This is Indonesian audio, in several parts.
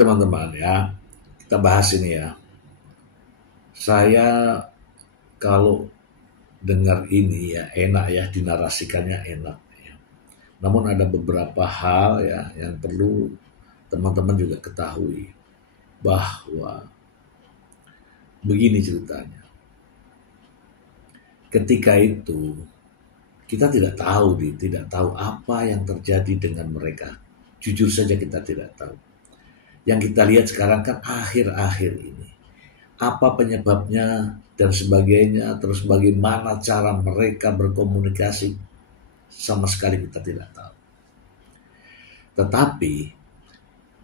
Teman-teman ya, kita bahas ini ya. Saya kalau dengar ini ya enak ya, dinarasikannya enak ya. Namun ada beberapa hal ya yang perlu teman-teman juga ketahui, bahwa begini ceritanya. Ketika itu kita tidak tahu apa yang terjadi dengan mereka. Jujur saja kita tidak tahu. Yang kita lihat sekarang kan akhir-akhir ini. Apa penyebabnya dan sebagainya, terus bagaimana cara mereka berkomunikasi, sama sekali kita tidak tahu. Tetapi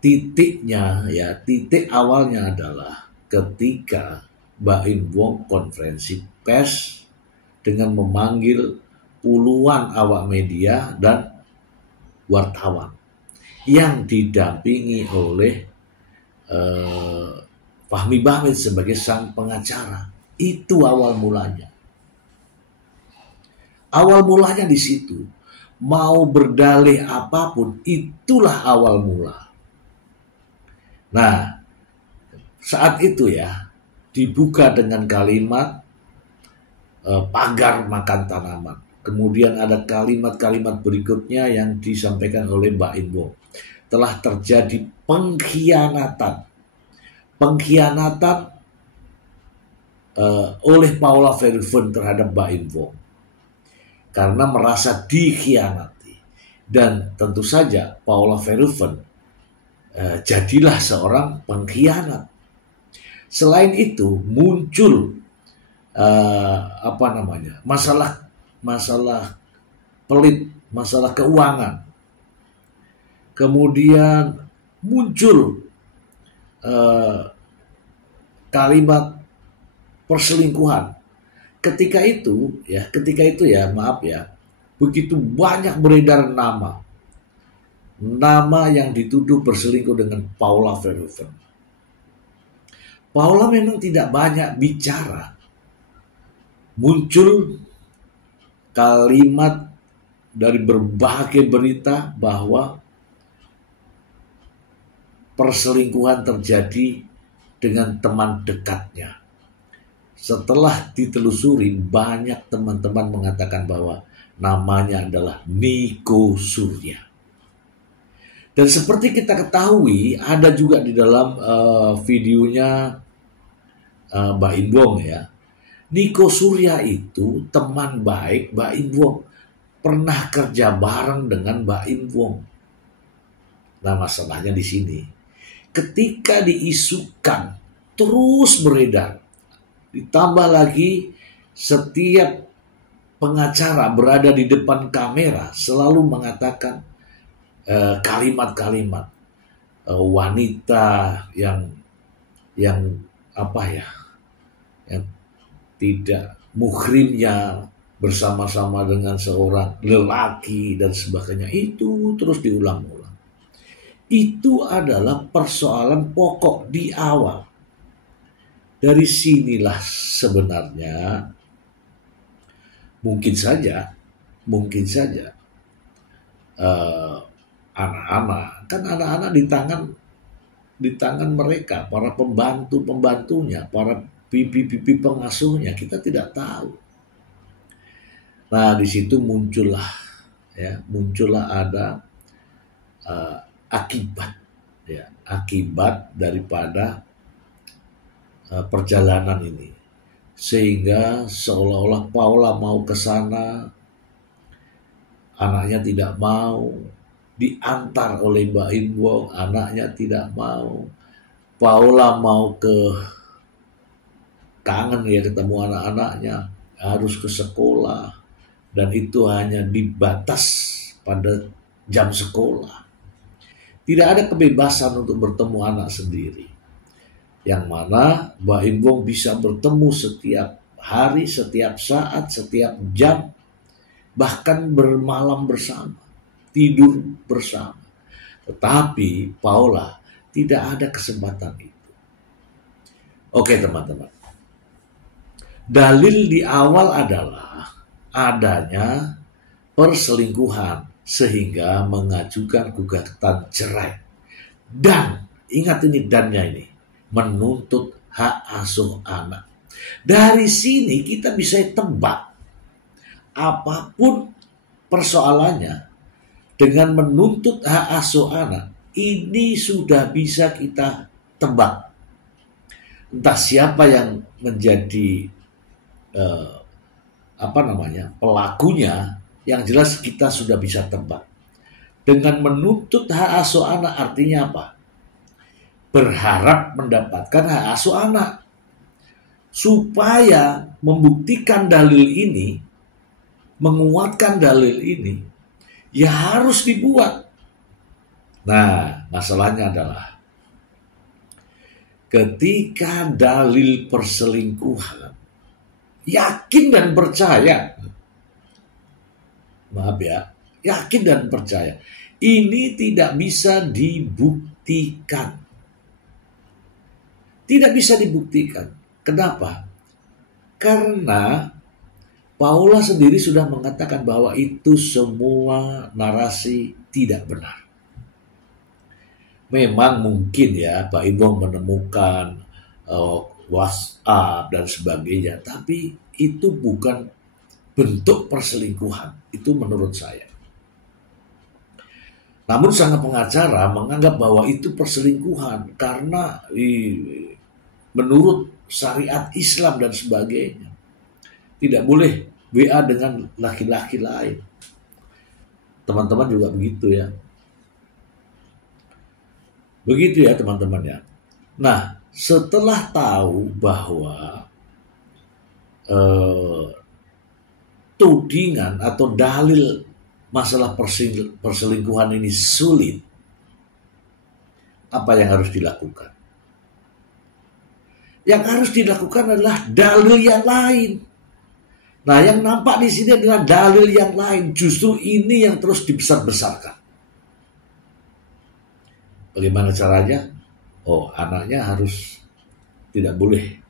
titik awalnya adalah ketika Mbak Im Wong konferensi pers dengan memanggil puluhan awak media dan wartawan yang didampingi oleh Fahmi Bahmid sebagai sang pengacara. Itu awal mulanya. Awal mulanya di situ. Mau berdalih apapun, itulah awal mula. Nah, saat itu ya dibuka dengan kalimat pagar makan tanaman. Kemudian ada kalimat-kalimat berikutnya yang disampaikan oleh Mbak Im Wong. Telah terjadi pengkhianatan oleh Paula Verhoeven terhadap Mbak Im Wong karena merasa dikhianati. Dan tentu saja Paula Verhoeven jadilah seorang pengkhianat. Selain itu muncul masalah pelit, masalah keuangan. Kemudian muncul kalimat perselingkuhan. Ketika itu ya, maaf ya, begitu banyak beredar nama yang dituduh berselingkuh dengan Paula Verhoeven. Paula memang tidak banyak bicara. Muncul kalimat dari berbagai berita bahwa perselingkuhan terjadi dengan teman dekatnya. Setelah ditelusuri, banyak teman-teman mengatakan bahwa namanya adalah Nico Surya. Dan seperti kita ketahui, ada juga di dalam videonya Mbak Im Wong ya. Nico Surya itu teman baik Mbak Im Wong. Pernah kerja bareng dengan Mbak Im Wong. Nah, masalahnya di sini. Ketika diisukan, terus beredar. Ditambah lagi setiap pengacara berada di depan kamera selalu mengatakan kalimat-kalimat wanita yang tidak muhrimnya bersama-sama dengan seorang lelaki dan sebagainya. Itu terus diulang-ulang. Itu adalah persoalan pokok di awal. Dari sinilah sebenarnya mungkin saja anak-anak di tangan mereka, para pembantunya, para bibi-bibi pengasuhnya, kita tidak tahu. Nah, di situ muncullah ada akibat daripada perjalanan ini, sehingga seolah-olah Paula mau ke sana, anaknya tidak mau, diantar oleh Mbak Im Wong, anaknya tidak mau. Paula mau kangen ya ketemu anak-anaknya, harus ke sekolah, dan itu hanya dibatas pada jam sekolah. Tidak ada kebebasan untuk bertemu anak sendiri. Yang mana Mbak Im Wong bisa bertemu setiap hari, setiap saat, setiap jam, bahkan bermalam bersama, tidur bersama. Tetapi Paula tidak ada kesempatan itu. Oke teman-teman. Dalil di awal adalah adanya perselingkuhan sehingga mengajukan gugatan cerai. Dan Ingat ini dannya ini. Menuntut hak asuh anak. Dari sini kita bisa tebak apapun persoalannya, dengan menuntut hak asuh anak, ini sudah bisa kita tebak. Entah siapa yang menjadi pelakunya, yang jelas kita sudah bisa tebak. Dengan menuntut hak asuh anak artinya apa? Berharap mendapatkan hak asuh anak. Supaya membuktikan dalil ini, menguatkan dalil ini, ya harus dibuat. Nah, masalahnya adalah ketika dalil perselingkuhan, yakin dan percaya, maaf ya, yakin dan percaya, ini tidak bisa dibuktikan. Tidak bisa dibuktikan. Kenapa? Karena Paula sendiri sudah mengatakan bahwa itu semua narasi tidak benar. Memang mungkin ya Pak Ibong menemukan WhatsApp dan sebagainya, tapi itu bukan bentuk perselingkuhan. Itu menurut saya. Namun sang pengacara menganggap bahwa itu perselingkuhan karena menurut syariat Islam dan sebagainya tidak boleh WA dengan laki-laki lain. Teman-teman juga begitu ya. Begitu ya teman-teman ya. Nah, setelah tahu bahwa tudingan atau dalil masalah perselingkuhan ini sulit, apa yang harus dilakukan? Yang harus dilakukan adalah dalil yang lain. Nah, yang nampak di sini adalah dalil yang lain. Justru ini yang terus dibesar-besarkan. Bagaimana caranya? Oh, anaknya harus tidak boleh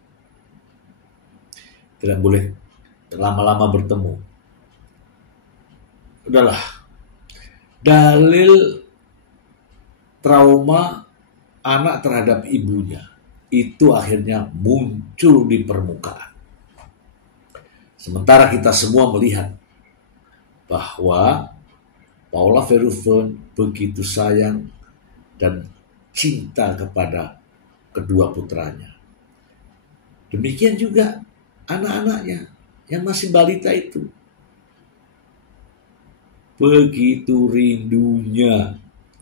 lama-lama bertemu. Udahlah. Dalil trauma anak terhadap ibunya itu akhirnya muncul di permukaan. Sementara kita semua melihat bahwa Paula Verhoeven begitu sayang dan cinta kepada kedua putranya. Demikian juga anak-anaknya yang masih balita itu. Begitu rindunya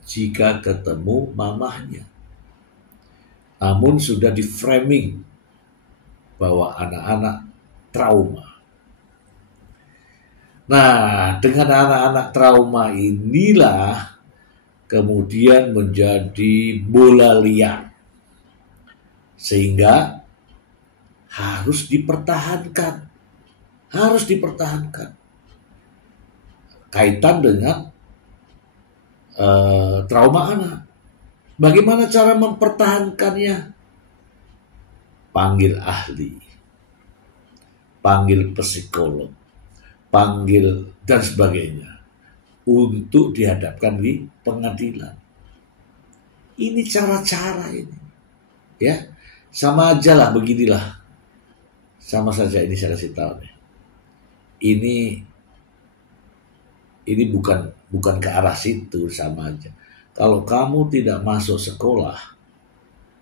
jika ketemu mamahnya. Namun sudah di framing bahwa anak-anak trauma. Nah, dengan anak-anak trauma inilah kemudian menjadi bola liar. Sehingga harus dipertahankan. Harus dipertahankan. Kaitan dengan trauma anak. Bagaimana cara mempertahankannya? Panggil ahli, panggil psikolog, panggil dan sebagainya untuk dihadapkan di pengadilan. Ini cara-cara ini, ya sama aja lah, beginilah, sama saja ini saya kasih tahu nih. Ini bukan ke arah situ, sama aja. Kalau kamu tidak masuk sekolah,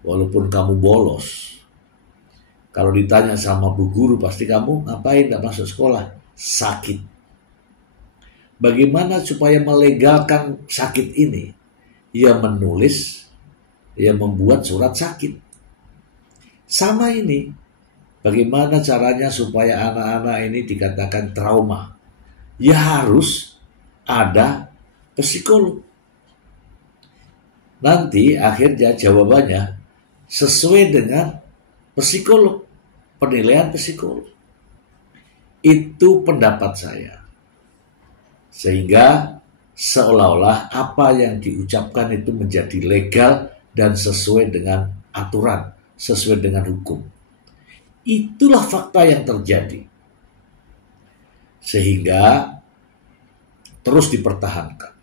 walaupun kamu bolos, kalau ditanya sama bu guru, pasti kamu ngapain tidak masuk sekolah? Sakit. Bagaimana supaya melegalkan sakit ini? Ya menulis, ya membuat surat sakit. Sama ini, bagaimana caranya supaya anak-anak ini dikatakan trauma? Ya harus ada psikolog. Nanti akhirnya jawabannya sesuai dengan psikolog, penilaian psikolog. Itu pendapat saya. Sehingga seolah-olah apa yang diucapkan itu menjadi legal dan sesuai dengan aturan, sesuai dengan hukum. Itulah fakta yang terjadi. Sehingga terus dipertahankan.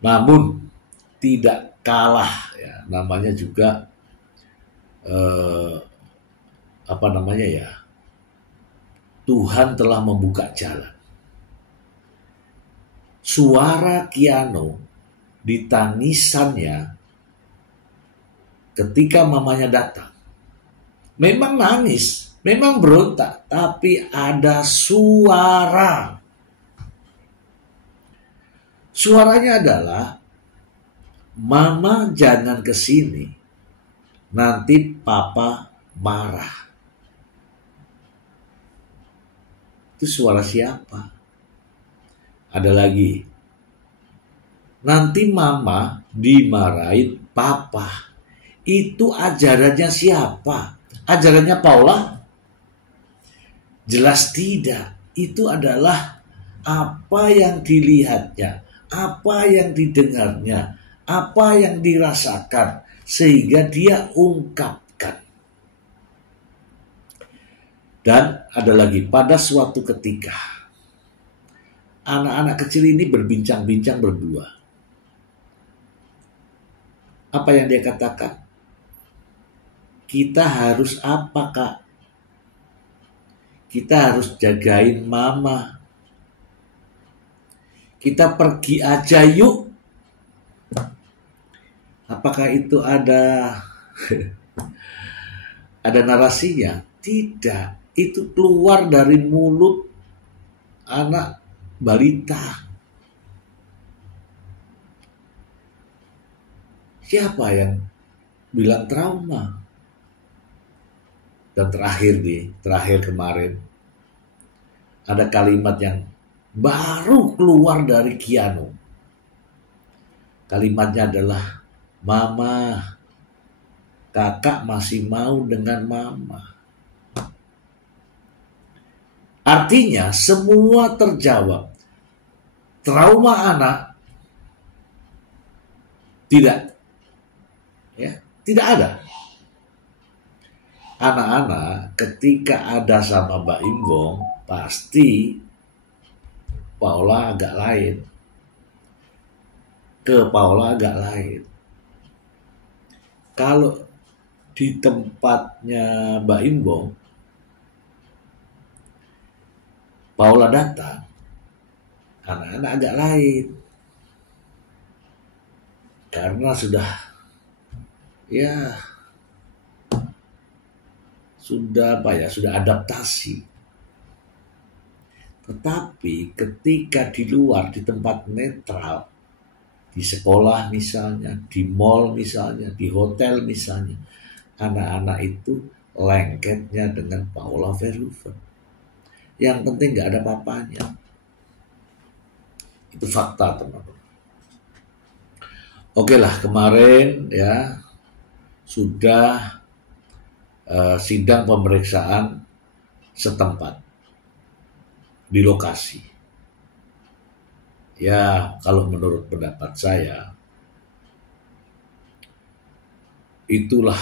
Namun tidak kalah ya, namanya juga apa namanya ya, Tuhan telah membuka jalan. Suara Keanu di tangisannya ketika mamanya datang, memang nangis, memang berontak, tapi ada suara. Suaranya adalah, "Mama jangan kesini, nanti papa marah." Itu suara siapa? Ada lagi, "Nanti mama dimarahin papa." Itu ajarannya siapa? Ajarannya Paula? Jelas tidak. Itu adalah apa yang dilihatnya, apa yang didengarnya, apa yang dirasakan, sehingga dia ungkapkan. Dan ada lagi, pada suatu ketika anak-anak kecil ini berbincang-bincang berdua. Apa yang dia katakan? "Kita harus apa, Kak? Kita harus jagain mama. Kita pergi aja yuk." Apakah itu ada ada narasinya? Tidak. Itu keluar dari mulut anak balita. Siapa yang bilang trauma? Dan terakhir kemarin, ada kalimat yang baru keluar dari Keanu. Kalimatnya adalah, "Mama, kakak masih mau dengan mama." Artinya semua terjawab. Trauma anak tidak ada. Anak-anak ketika ada sama Mbak Imbong, pasti Paula agak lain. Ke Paula agak lain. Kalau di tempatnya Mbak Imbong, Paula datang, anak-anak agak lain. Karena sudah adaptasi. Tetapi ketika di luar, di tempat netral, di sekolah misalnya, di mall misalnya, di hotel misalnya, anak-anak itu lengketnya dengan Paula Verhoeven. Yang penting gak ada papanya. Itu fakta, teman-teman. Oke lah, kemarin sudah sidang pemeriksaan setempat di lokasi. Ya, kalau menurut pendapat saya, itulah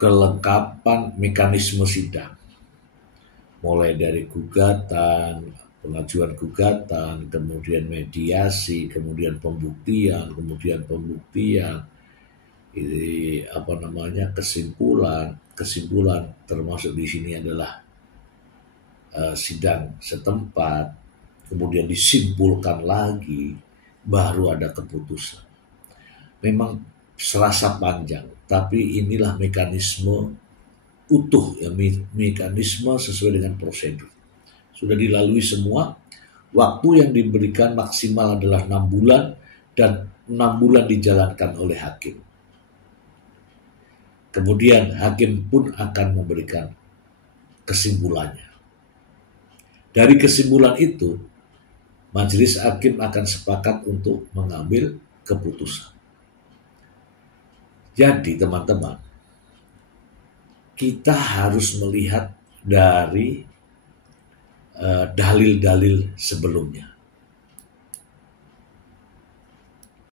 kelengkapan mekanisme sidang. Mulai dari gugatan, pengajuan gugatan, kemudian mediasi, kemudian pembuktian, ini kesimpulan termasuk di sini adalah sidang setempat, kemudian disimpulkan lagi, baru ada keputusan. Memang serasa panjang, tapi inilah mekanisme utuh, mekanisme sesuai dengan prosedur. Sudah dilalui semua. Waktu yang diberikan maksimal adalah 6 bulan, dan 6 bulan dijalankan oleh hakim. Kemudian hakim pun akan memberikan kesimpulannya. Dari kesimpulan itu, majelis hakim akan sepakat untuk mengambil keputusan. Jadi teman-teman, kita harus melihat dari dalil-dalil sebelumnya.